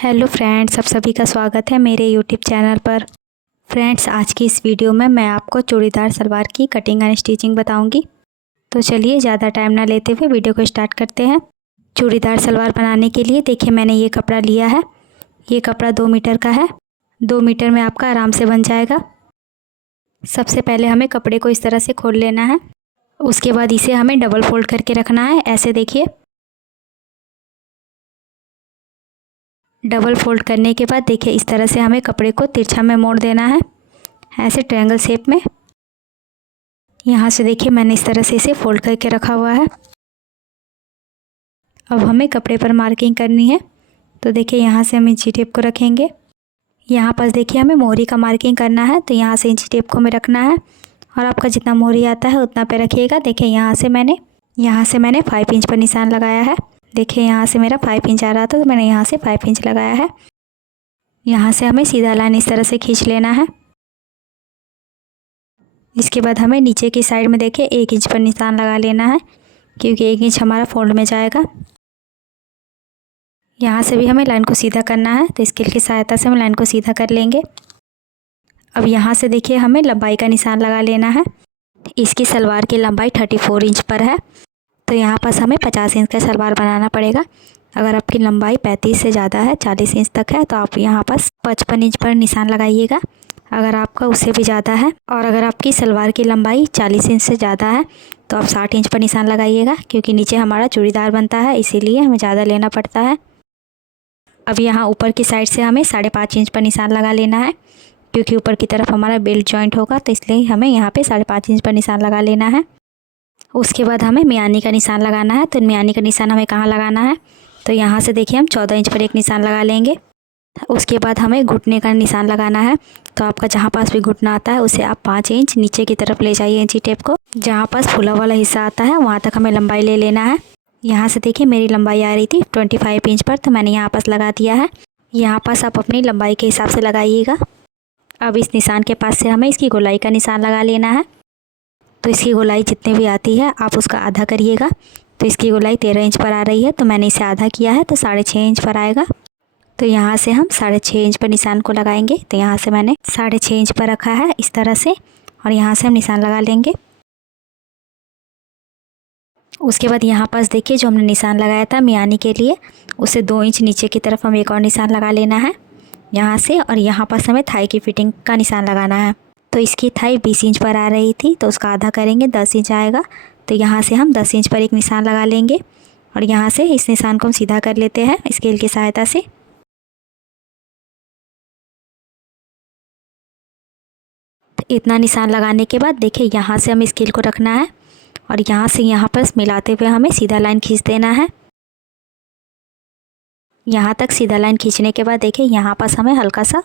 Hello friends, आप सभी का स्वागत है मेरे यूट्यूब चैनल पर। फ्रेंड्स, आज की इस वीडियो में मैं आपको चूड़ीदार सलवार की कटिंग एंड स्टिचिंग बताऊंगी। तो चलिए ज़्यादा टाइम ना लेते हुए वीडियो को स्टार्ट करते हैं। चूड़ीदार सलवार बनाने के लिए देखिए मैंने ये कपड़ा लिया है। ये कपड़ा 2 मीटर का है। 2 मीटर में आपका आराम से बन जाएगा। सबसे पहले हमें कपड़े को इस तरह से खोल लेना है। उसके बाद इसे हमें डबल फोल्ड करके रखना है। ऐसे देखिए, डबल फोल्ड करने के बाद देखिए इस तरह से हमें कपड़े को तिरछा में मोड़ देना है, ऐसे ट्रायंगल शेप में। यहाँ से देखिए मैंने इस तरह से इसे फोल्ड करके रखा हुआ है। अब हमें कपड़े पर मार्किंग करनी है। तो देखिए यहाँ से हम इंची टेप को रखेंगे। यहाँ पर देखिए हमें मोहरी का मार्किंग करना है। तो यहाँ से इंची टेप को हमें रखना है और आपका जितना मोहरी आता है उतना पे रखिएगा। देखिए यहाँ से मैंने 5 इंच पर निशान लगाया है। देखिए यहाँ से मेरा 5 इंच आ रहा था तो मैंने यहाँ से 5 इंच लगाया है। यहाँ से हमें सीधा लाइन इस तरह से खींच लेना है। इसके बाद हमें नीचे की साइड में देखिए 1 इंच पर निशान लगा लेना है, क्योंकि 1 इंच हमारा फोल्ड में जाएगा। यहाँ से भी हमें लाइन को सीधा करना है, तो स्केल की सहायता से हम लाइन को सीधा कर लेंगे। अब यहाँ से देखिए हमें लंबाई का निशान लगा लेना है। इसकी सलवार की लंबाई 34 इंच पर है, तो यहाँ पर हमें 50 इंच का सलवार बनाना पड़ेगा। अगर आपकी लंबाई 35 से ज़्यादा है, 40 इंच तक है, तो आप यहाँ पर 55 इंच पर निशान लगाइएगा। अगर आपका उससे भी ज़्यादा है और अगर आपकी सलवार की लंबाई 40 इंच से ज़्यादा है तो आप 60 इंच पर निशान लगाइएगा, क्योंकि नीचे हमारा चूड़ीदार बनता है, इसीलिए हमें ज़्यादा लेना पड़ता है। अब यहाँ ऊपर की साइड से हमें 5.5 इंच पर निशान लगा लेना है, क्योंकि ऊपर की तरफ हमारा बेल्ट जॉइंट होगा, तो इसलिए हमें यहाँ पे 5.5 इंच पर निशान लगा लेना है। उसके बाद हमें मियानी का निशान लगाना है। तो मियानी का निशान हमें कहाँ लगाना है, तो यहाँ से देखिए हम 14 इंच पर एक निशान लगा लेंगे। उसके बाद हमें घुटने का निशान लगाना है। तो आपका जहाँ पास भी घुटना आता है उसे आप 5 इंच नीचे की तरफ ले जाइए इंची टेप को। जहाँ पास फुला वाला हिस्सा आता है वहाँ तक हमें लंबाई ले लेना है। यहाँ से देखिए मेरी लंबाई आ रही थी 25 इंच पर, तो मैंने यहाँ पास लगा दिया है। यहाँ पास आप अपनी लंबाई के हिसाब से लगाइएगा। अब इस निशान के पास से हमें इसकी गोलाई का निशान लगा लेना है। तो इसकी गोलाई जितनी भी आती है आप उसका आधा करिएगा। तो इसकी गोलाई 13 इंच पर आ रही है, तो मैंने इसे आधा किया है, तो 6.5 इंच पर आएगा। तो यहाँ से हम 6.5 इंच पर निशान को लगाएंगे। तो यहाँ से मैंने 6.5 इंच पर रखा है इस तरह से, और यहाँ से हम निशान लगा लेंगे। उसके बाद यहाँ पास देखिए जो हमने निशान लगाया था मियानी के लिए, उसे 2 इंच नीचे की तरफ हम एक और निशान लगा लेना है यहाँ से। और यहाँ पास हमें थाई की फिटिंग का निशान लगाना है। तो इसकी थाई 20 इंच पर आ रही थी, तो उसका आधा करेंगे, 10 इंच आएगा। तो यहाँ से हम 10 इंच पर एक निशान लगा लेंगे और यहाँ से इस निशान को हम सीधा कर लेते हैं स्केल की सहायता से। इतना निशान लगाने के बाद देखिए यहाँ से हमें स्केल को रखना है और यहाँ से यहाँ पर मिलाते हुए हमें सीधा लाइन खींच देना है। यहाँ तक सीधा लाइन खींचने के बाद देखिए यहाँ पास हमें हल्का सा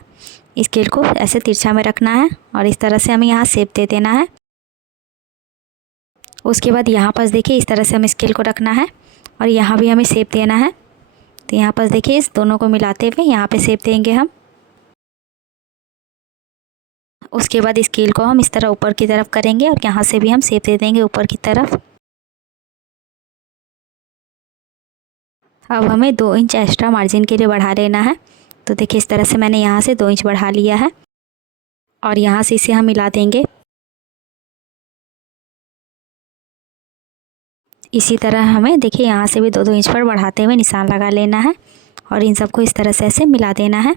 स्केल को ऐसे तिरछा में रखना है और इस तरह से हमें यहाँ शेप दे देना है। उसके बाद यहाँ पास देखिए इस तरह से हमें स्केल को रखना है और यहाँ भी हमें शेप देना है। तो यहाँ पास देखिए इस दोनों को मिलाते हुए यहाँ पे शेप देंगे हम। उसके बाद स्केल को हम इस तरह ऊपर की तरफ करेंगे और यहाँ से भी हम शेप दे देंगे ऊपर की तरफ। अब हमें 2 इंच एक्स्ट्रा मार्जिन के लिए बढ़ा लेना है। तो देखिए इस तरह से मैंने यहाँ से 2 इंच बढ़ा लिया है और यहाँ से इसे हम मिला देंगे। इसी तरह हमें देखिए यहाँ से भी 2-2 इंच पर बढ़ाते हुए निशान लगा लेना है और इन सबको इस तरह से ऐसे मिला देना है।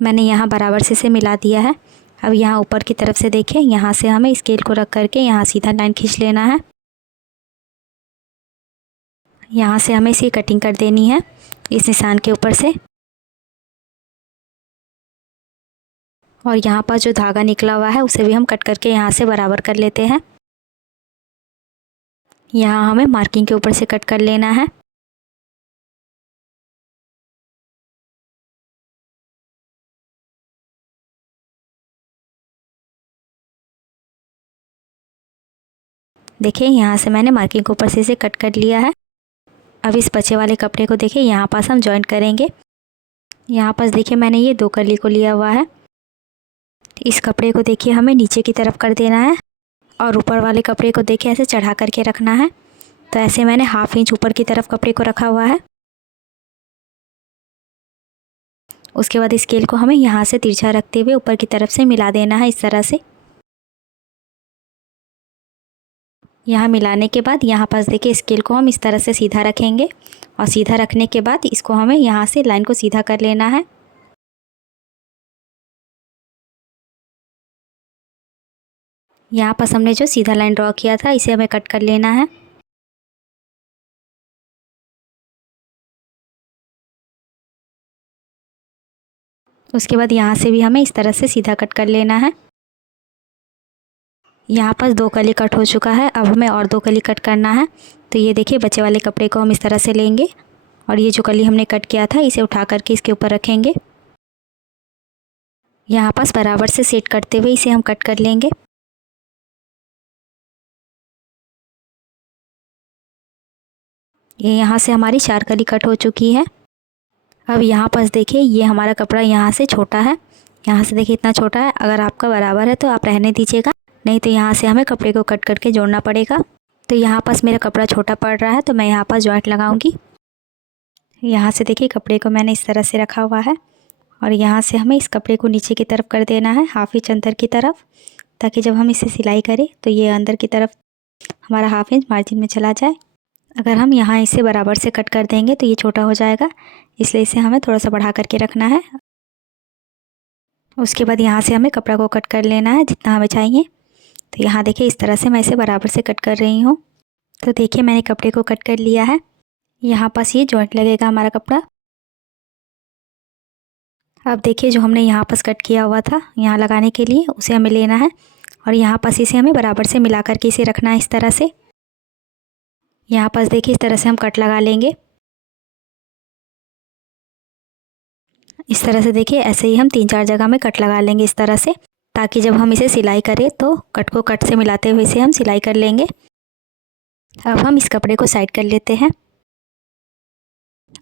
मैंने यहाँ बराबर से इसे मिला दिया है। अब यहाँ ऊपर की तरफ से देखिए यहाँ से हमें स्केल को रख करके यहाँ सीधा लाइन खींच लेना है। यहाँ से हमें इसी कटिंग कर देनी है इस निशान के ऊपर से। और यहाँ पर जो धागा निकला हुआ है उसे भी हम कट करके यहाँ से बराबर कर लेते हैं। यहाँ हमें मार्किंग के ऊपर से कट कर लेना है। देखिए यहाँ से मैंने मार्किंग के ऊपर से इसे कट कर लिया है। अब इस बचे वाले कपड़े को देखिए यहाँ पास हम जॉइंट करेंगे। यहाँ पास देखिए मैंने ये 2 कली को लिया हुआ है। इस कपड़े को देखिए हमें नीचे की तरफ कर देना है और ऊपर वाले कपड़े को देखिए ऐसे चढ़ा करके रखना है। तो ऐसे मैंने 1/2 इंच ऊपर की तरफ कपड़े को रखा हुआ है। उसके बाद स्केल को हमें यहाँ से तिरछा रखते हुए ऊपर की तरफ से मिला देना है इस तरह से। यहाँ मिलाने के बाद यहाँ पास देखिए स्केल को हम इस तरह से सीधा रखेंगे और सीधा रखने के बाद इसको हमें यहाँ से लाइन को सीधा कर लेना है। यहाँ पास हमने जो सीधा लाइन ड्रॉ किया था इसे हमें कट कर लेना है। उसके बाद यहाँ से भी हमें इस तरह से सीधा कट कर लेना है। यहाँ पास 2 कली कट हो चुका है, अब हमें और 2 कली कट करना है। तो ये देखिए बचे वाले कपड़े को हम इस तरह से लेंगे और ये जो कली हमने कट किया था इसे उठा करके इसके ऊपर रखेंगे। यहाँ पास बराबर से सेट करते हुए इसे हम कट कर लेंगे। ये यहाँ से हमारी 4 कली कट हो चुकी है। अब यहाँ पास देखिए ये हमारा कपड़ा यहाँ से छोटा है, यहाँ से देखिए इतना छोटा है। अगर आपका बराबर है तो आप रहने दीजिएगा, नहीं तो यहाँ से हमें कपड़े को कट करके जोड़ना पड़ेगा। तो यहाँ पास मेरा कपड़ा छोटा पड़ रहा है तो मैं यहाँ पास जॉइंट लगाऊंगी। यहाँ से देखिए कपड़े को मैंने इस तरह से रखा हुआ है और यहाँ से हमें इस कपड़े को नीचे की तरफ कर देना है, हाफ इंच अंदर की तरफ, ताकि जब हम इसे सिलाई करें तो ये अंदर की तरफ हमारा हाफ इंच मार्जिन में चला जाए। अगर हम यहाँ इसे बराबर से कट कर देंगे तो ये छोटा हो जाएगा, इसलिए इसे हमें थोड़ा सा बढ़ा करके रखना है। उसके बाद यहाँ से हमें कपड़ा को कट कर लेना है जितना हमें चाहिए। तो यहाँ देखिए इस तरह से मैं इसे बराबर से कट कर रही हूँ। तो देखिए मैंने कपड़े को कट कर लिया है। यहाँ पास ये जॉइंट लगेगा हमारा कपड़ा। अब देखिए जो हमने यहाँ पास कट किया हुआ था यहाँ लगाने के लिए, उसे हमें लेना है और यहाँ पास इसे हमें बराबर से मिला करके इसे रखना है इस तरह से। यहाँ पास देखिए इस तरह से हम कट लगा लेंगे। इस तरह से देखिए ऐसे ही हम 3-4 जगह में कट लगा लेंगे इस तरह से, ताकि जब हम इसे सिलाई करें तो कट को कट से मिलाते हुए इसे हम सिलाई कर लेंगे। अब हम इस कपड़े को साइड कर लेते हैं।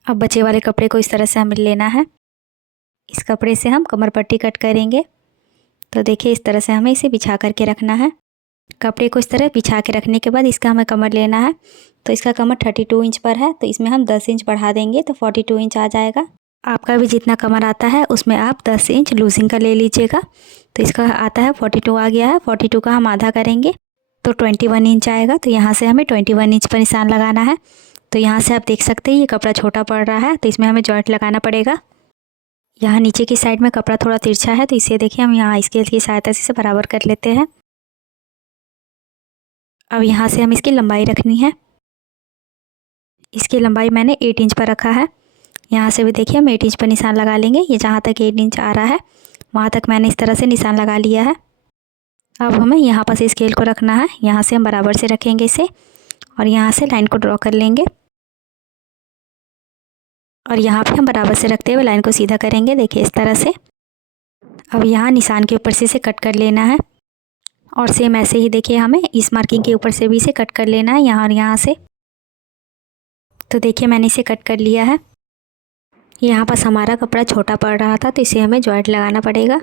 अब बचे वाले कपड़े को इस तरह से हमें लेना है। इस कपड़े से हम कमर पट्टी कट करेंगे। तो देखिए इस तरह से हमें इसे बिछा करके रखना है। कपड़े को इस तरह बिछा के रखने के बाद इसका हमें कमर लेना है। तो इसका कमर 32 इंच पर है, तो इसमें हम 10 इंच बढ़ा देंगे तो 42 इंच आ जाएगा। आपका भी जितना कमर आता है उसमें आप 10 इंच लूजिंग का ले लीजिएगा। तो इसका आता है 42 आ गया है, 42 का हम आधा करेंगे तो 21 इंच आएगा। तो यहाँ से हमें 21 इंच पर निशान लगाना है। तो यहाँ से आप देख सकते हैं ये कपड़ा छोटा पड़ रहा है, तो इसमें हमें जॉइंट लगाना पड़ेगा। यहाँ नीचे की साइड में कपड़ा थोड़ा तिरछा है, तो इसे देखिए हम यहाँ स्केल की सहायता से बराबर कर लेते हैं। अब यहाँ से हम इसकी लंबाई रखनी है। इसकी लंबाई मैंने 8 इंच पर रखा है। यहाँ से भी देखिए हम 8 इंच पर निशान लगा लेंगे। ये जहाँ तक 8 इंच आ रहा है वहाँ तक मैंने इस तरह से निशान लगा लिया है। अब हमें यहाँ पर से स्केल को रखना है, यहाँ से हम बराबर से रखेंगे इसे और यहाँ से लाइन को ड्रॉ कर लेंगे और यहाँ पे हम बराबर से रखते हुए लाइन को सीधा करेंगे, देखिए इस तरह से। अब यहाँ निशान के ऊपर से इसे कट कर लेना है और सेम ऐसे ही देखिए हमें इस मार्किंग के ऊपर से भी इसे कट कर लेना है यहाँ और यहाँ से। तो देखिए मैंने इसे कट कर लिया है। यहाँ पास हमारा कपड़ा छोटा पड़ रहा था तो इसे हमें जॉइंट लगाना पड़ेगा।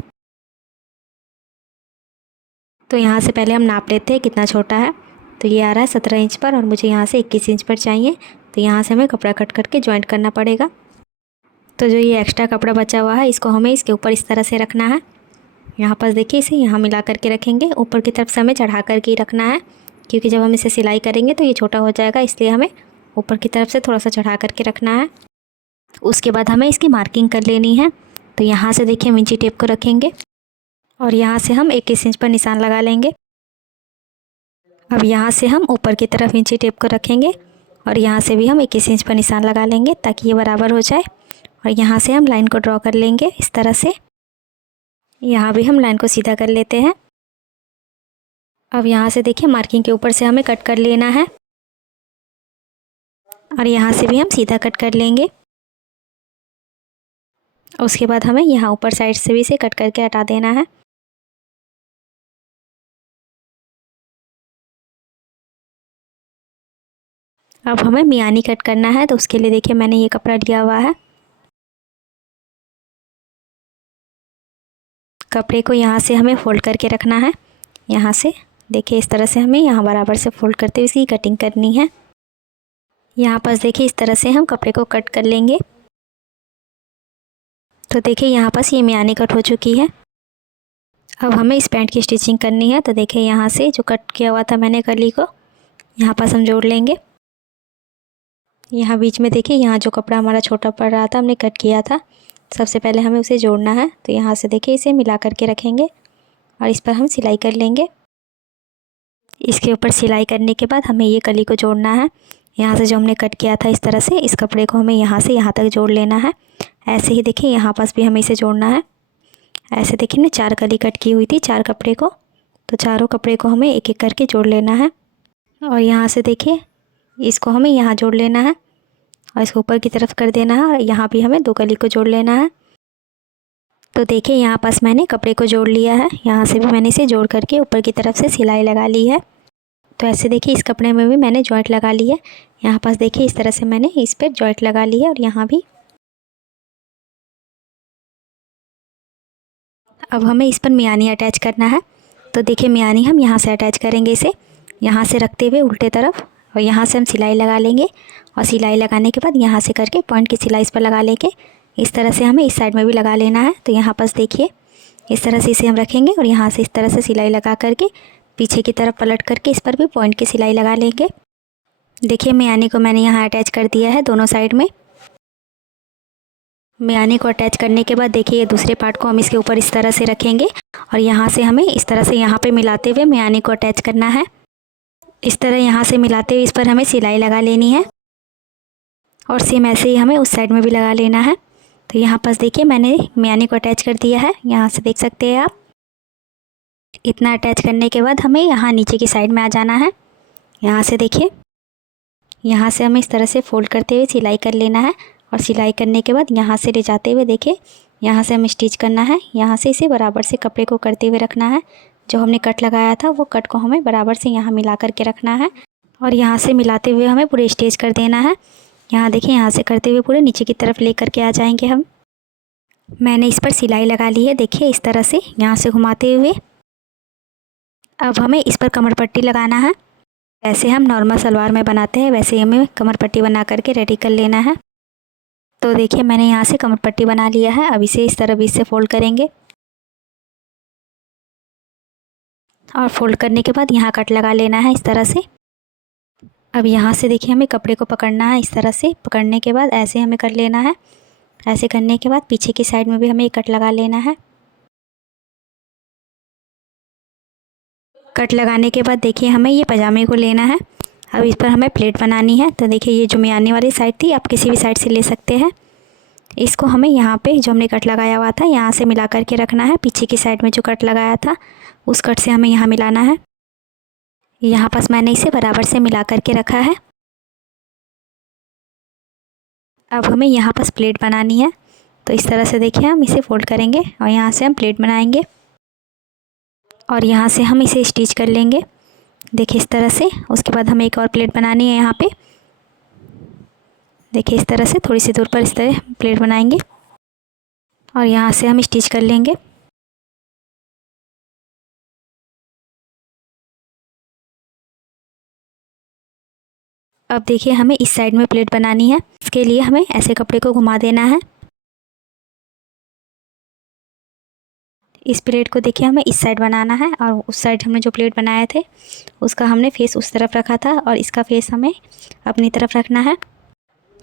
तो यहाँ से पहले हम नाप लेते हैं कितना छोटा है। तो ये आ रहा है 17 इंच पर और मुझे यहाँ से 21 इंच पर चाहिए, तो यहाँ से हमें कपड़ा कट करके जॉइंट करना पड़ेगा। तो जो ये एक्स्ट्रा कपड़ा बचा हुआ है इसको हमें इसके ऊपर इस तरह से रखना है। यहाँ पर देखिए इसे यहाँ मिला करके रखेंगे, ऊपर की तरफ से हमें चढ़ा करके रखना है, क्योंकि जब हम इसे सिलाई करेंगे तो ये छोटा हो जाएगा, इसलिए हमें ऊपर की तरफ से थोड़ा सा चढ़ा करके रखना है। उसके बाद हमें इसकी मार्किंग कर लेनी है। तो यहाँ से देखिए हम इंची टेप को रखेंगे और यहाँ से हम 21 इंच पर निशान लगा लेंगे। अब यहाँ से हम ऊपर की तरफ इंची टेप को रखेंगे और यहाँ से भी हम 21 इंच पर निशान लगा लेंगे ताकि ये बराबर हो जाए। और यहाँ से हम लाइन को ड्रॉ कर लेंगे इस तरह से। यहाँ भी हम लाइन को सीधा कर लेते हैं। अब यहाँ से देखिए मार्किंग के ऊपर से हमें कट कर लेना है और यहाँ से भी हम सीधा कट कर लेंगे। उसके बाद हमें यहाँ ऊपर साइड से भी इसे कट करके हटा देना है। अब हमें मियानी कट करना है, तो उसके लिए देखिए मैंने ये कपड़ा लिया हुआ है। कपड़े को यहाँ से हमें फोल्ड करके रखना है। यहाँ से देखिए इस तरह से हमें यहाँ बराबर से फोल्ड करते हुए इसकी कटिंग करनी है। यहाँ पास देखिए इस तरह से हम कपड़े को कट कर लेंगे तो देखिए यहाँ पास ये मियानी कट हो चुकी है। अब हमें इस पैंट की स्टिचिंग करनी है। तो देखिए यहाँ से जो कट किया हुआ था मैंने कली को, यहाँ पास हम जोड़ लेंगे। यहाँ बीच में देखिए, यहाँ जो कपड़ा हमारा छोटा पड़ रहा था हमने कट किया था, सबसे पहले हमें उसे जोड़ना है। तो यहाँ से देखिए इसे मिला करके रखेंगे और इस पर हम सिलाई कर लेंगे। इसके ऊपर सिलाई करने के बाद हमें ये कली को जोड़ना है। यहाँ से जो हमने कट किया था इस तरह से, इस कपड़े को हमें यहाँ से यहाँ तक जोड़ लेना है। ऐसे ही देखिए यहाँ पास भी हमें इसे जोड़ना है। ऐसे देखिए ना, 4 कली कट की हुई थी 4 कपड़े को, तो चारों कपड़े को हमें एक एक करके जोड़ लेना है। और यहाँ से देखिए इसको हमें यहाँ जोड़ लेना है और इसको ऊपर की तरफ कर देना है। और यहाँ भी हमें 2 कली को जोड़ लेना है। तो देखिए यहाँ पास मैंने कपड़े को जोड़ लिया है। यहाँ से भी मैंने इसे जोड़ करके ऊपर की तरफ से सिलाई लगा ली है। तो ऐसे देखिए इस कपड़े में भी मैंने जॉइंट लगा ली है। यहाँ पास देखिए इस तरह से मैंने इस पर जॉइंट लगा ली है और यहाँ भी। अब हमें इस पर मियानी अटैच करना है। तो देखिए मियानी हम यहाँ से अटैच करेंगे, इसे यहाँ से रखते हुए उल्टे तरफ, और यहाँ से हम सिलाई लगा लेंगे। और सिलाई लगाने के बाद यहाँ से करके पॉइंट की सिलाई इस पर लगा लेंगे। इस तरह से हमें इस साइड में भी लगा लेना है। तो यहाँ पास देखिए इस तरह से इसे हम रखेंगे और यहाँ से इस तरह से सिलाई लगा करके पीछे की तरफ पलट करके इस पर भी पॉइंट की सिलाई लगा लेंगे। देखिए मियानी को मैंने यहाँ अटैच कर दिया है दोनों साइड में। मियानी को अटैच करने के बाद देखिए ये दूसरे पार्ट को हम इसके ऊपर इस तरह से रखेंगे और यहाँ से हमें इस तरह से यहाँ पे मिलाते हुए मियानी को अटैच करना है। इस तरह यहाँ से मिलाते हुए इस पर हमें सिलाई लगा लेनी है और सेम ऐसे ही हमें उस साइड में भी लगा लेना है। तो यहाँ पास देखिए मैंने मियानी को अटैच कर दिया है, यहाँ से देख सकते हैं आप। इतना अटैच करने के बाद हमें यहाँ नीचे की साइड में आ जाना है। यहाँ से देखिए, यहाँ से हमें इस तरह से फोल्ड करते हुए सिलाई कर लेना है और सिलाई करने के बाद यहाँ से ले जाते हुए देखिए यहाँ से हमें स्टिच करना है। यहाँ से इसे बराबर से कपड़े को करते हुए रखना है। जो हमने कट लगाया था वो कट को हमें बराबर से यहाँ मिला करके रखना है और यहाँ से मिलाते हुए हमें पूरे स्टिच कर देना है। यहाँ देखिए यहाँ से करते हुए पूरे नीचे की तरफ ले करके आ जाएंगे हम। मैंने इस पर सिलाई लगा ली है, देखिए इस तरह से यहाँ से घुमाते हुए। अब हमें इस पर कमर पट्टी लगाना है। ऐसे हम नॉर्मल सलवार में बनाते हैं वैसे ही हमें कमर पट्टी बना करके रेडी कर लेना है। तो देखिए मैंने यहाँ से कमर पट्टी बना लिया है। अब इसे इस तरह बीच से फोल्ड करेंगे और फोल्ड करने के बाद यहाँ कट लगा लेना है इस तरह से। अब यहाँ से देखिए हमें कपड़े को पकड़ना है इस तरह से। पकड़ने के बाद ऐसे हमें कर लेना है। ऐसे करने के बाद पीछे की साइड में भी हमें एक कट लगा लेना है। कट लगाने के बाद देखिए हमें ये पजामे को लेना है। अब इस पर हमें प्लेट बनानी है। तो देखिए ये जो मियानी वाली साइड थी आप किसी भी साइड से ले सकते हैं। इसको हमें यहाँ पे जो हमने कट लगाया हुआ था यहाँ से मिला करके रखना है। पीछे की साइड में जो कट लगाया था उस कट से हमें यहाँ मिलाना है। यहाँ पास मैंने इसे बराबर से मिला करके रखा है। अब हमें यहाँ पास प्लेट बनानी है। तो इस तरह से देखिए हम इसे फोल्ड करेंगे और यहाँ से हम प्लेट बनाएंगे और यहाँ से हम इसे स्टिच कर लेंगे, देखिए इस तरह से। उसके बाद हमें एक और प्लेट बनानी है यहाँ पे, देखिए इस तरह से थोड़ी सी दूर पर इस तरह प्लेट बनाएंगे और यहाँ से हम स्टिच कर लेंगे। अब देखिए हमें इस साइड में प्लेट बनानी है। इसके लिए हमें ऐसे कपड़े को घुमा देना है। इस प्लेट को देखिए हमें इस साइड बनाना है और उस साइड हमने जो प्लेट बनाए थे उसका हमने फेस उस तरफ रखा था और इसका फेस हमें अपनी तरफ रखना है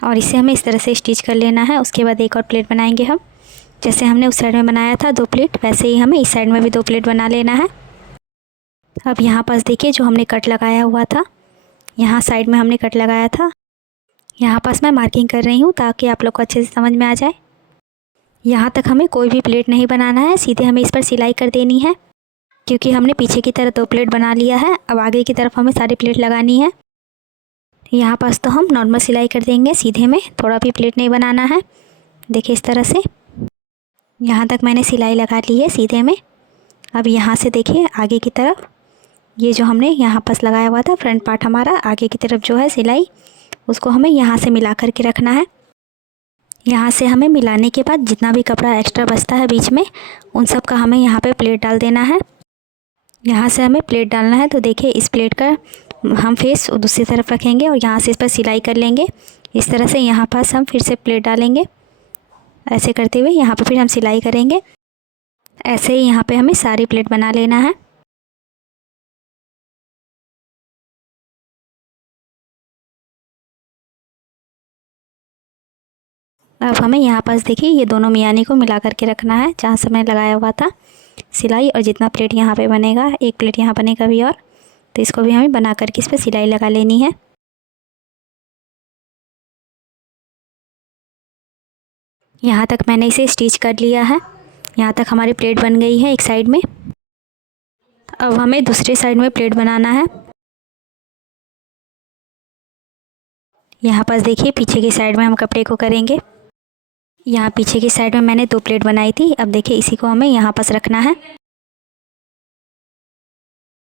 और इसे हमें इस तरह से स्टिच कर लेना है। उसके बाद एक और प्लेट बनाएंगे हम। जैसे हमने उस साइड में बनाया था 2 प्लेट, वैसे ही हमें इस साइड में भी 2 प्लेट बना लेना है। अब यहाँ पास देखिए जो हमने कट लगाया हुआ था, यहाँ साइड में हमने कट लगाया था, यहाँ पास मैं मार्किंग कर रही हूँ ताकि आप लोग को अच्छे से समझ में आ जाए। यहाँ तक हमें कोई भी प्लेट नहीं बनाना है, सीधे हमें इस पर सिलाई कर देनी है क्योंकि हमने पीछे की तरफ 2 प्लेट बना लिया है। अब आगे की तरफ हमें सारी प्लेट लगानी है। यहाँ पास तो हम नॉर्मल सिलाई कर देंगे सीधे में, थोड़ा भी प्लेट नहीं बनाना है। देखिए इस तरह से यहाँ तक मैंने सिलाई लगा ली है सीधे में। अब यहाँ से देखिए आगे की तरफ ये जो हमने यहाँ पास लगाया हुआ था फ्रंट पार्ट हमारा, आगे की तरफ जो है सिलाई उसको हमें यहाँ से मिला करके रखना है। यहाँ से हमें मिलाने के बाद जितना भी कपड़ा एक्स्ट्रा बचता है बीच में उन सब का हमें यहाँ पे प्लेट डाल देना है। यहाँ से हमें प्लेट डालना है। तो देखिए इस प्लेट का हम फेस दूसरी तरफ रखेंगे और यहाँ से इस पर सिलाई कर लेंगे इस तरह से। यहाँ पास हम फिर से प्लेट डालेंगे। ऐसे करते हुए यहाँ पे फिर हम सिलाई करेंगे। ऐसे ही यहाँ पे हमें सारी प्लेट बना लेना है। अब हमें यहाँ पास देखिए ये दोनों मियानी को मिला करके रखना है, जहाँ से मैंने लगाया हुआ था सिलाई, और जितना प्लेट यहाँ पे बनेगा, एक प्लेट यहाँ बनेगा भी और, तो इसको भी हमें बना करके इस पर सिलाई लगा लेनी है। यहाँ तक मैंने इसे स्टिच कर लिया है। यहाँ तक हमारी प्लेट बन गई है एक साइड में। अब हमें दूसरे साइड में प्लेट बनाना है। यहाँ पास देखिए पीछे की साइड में हम कपड़े को करेंगे। यहाँ पीछे की साइड में मैंने 2 प्लेट बनाई थी। अब देखिए इसी को हमें यहाँ पास रखना है।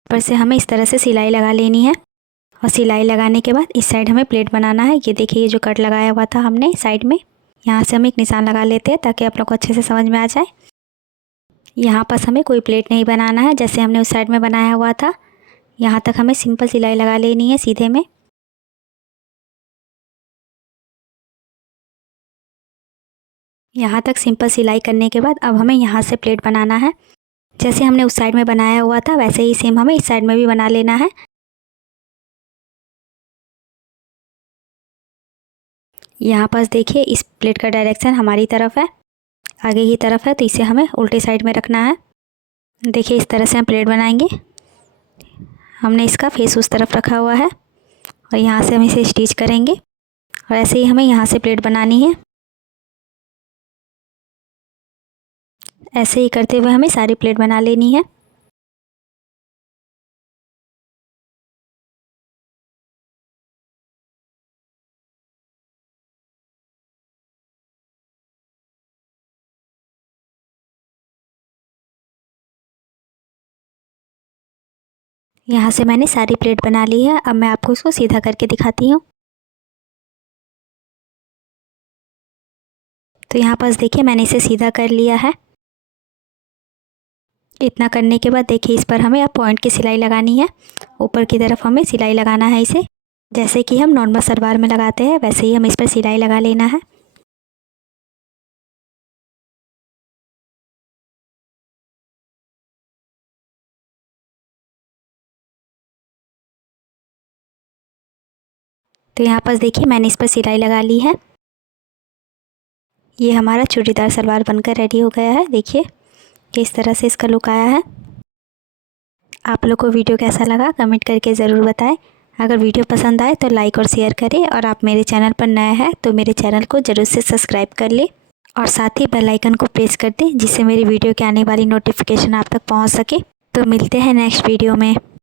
ऊपर से हमें इस तरह से सिलाई लगा लेनी है, और सिलाई लगाने के बाद इस साइड हमें प्लेट बनाना है। ये देखिए ये जो कट लगाया हुआ था हमने साइड में, यहाँ से हम एक निशान लगा लेते हैं ताकि आप लोग को अच्छे से समझ में आ जाए। यहाँ पास हमें कोई प्लेट नहीं बनाना है, जैसे हमने उस साइड में बनाया हुआ था। यहाँ तक हमें सिंपल सिलाई लगा लेनी है सीधे में। यहाँ तक सिंपल सिलाई करने के बाद अब हमें यहाँ से प्लेट बनाना है। जैसे हमने उस साइड में बनाया हुआ था वैसे ही सेम हमें इस साइड में भी बना लेना है। यहाँ पास देखिए इस प्लेट का डायरेक्शन हमारी तरफ है, आगे की तरफ है, तो इसे हमें उल्टे साइड में रखना है। देखिए इस तरह से हम प्लेट बनाएंगे। हमने इसका फेस उस तरफ रखा हुआ है, और यहाँ से हम इसे स्टिच करेंगे, और ऐसे ही हमें यहाँ से प्लेट बनानी है। ऐसे ही करते हुए हमें सारी प्लेट बना लेनी है। यहाँ से मैंने सारी प्लेट बना ली है। अब मैं आपको इसको सीधा करके दिखाती हूँ। तो यहाँ पास देखिए मैंने इसे सीधा कर लिया है। इतना करने के बाद देखिए इस पर हमें अब पॉइंट की सिलाई लगानी है। ऊपर की तरफ हमें सिलाई लगाना है इसे, जैसे कि हम नॉर्मल सलवार में लगाते हैं वैसे ही हमें इस पर सिलाई लगा लेना है। तो यहाँ पास देखिए मैंने इस पर सिलाई लगा ली है। ये हमारा चूड़ीदार सलवार बनकर रेडी हो गया है। देखिए किस तरह से इसका लुक आया है। आप लोग को वीडियो कैसा लगा कमेंट करके ज़रूर बताएं। अगर वीडियो पसंद आए तो लाइक और शेयर करें, और आप मेरे चैनल पर नए हैं तो मेरे चैनल को ज़रूर से सब्सक्राइब कर लें, और साथ ही बेल आइकन को प्रेस कर दें जिससे मेरी वीडियो की आने वाली नोटिफिकेशन आप तक पहुंच सके। तो मिलते हैं नेक्स्ट वीडियो में।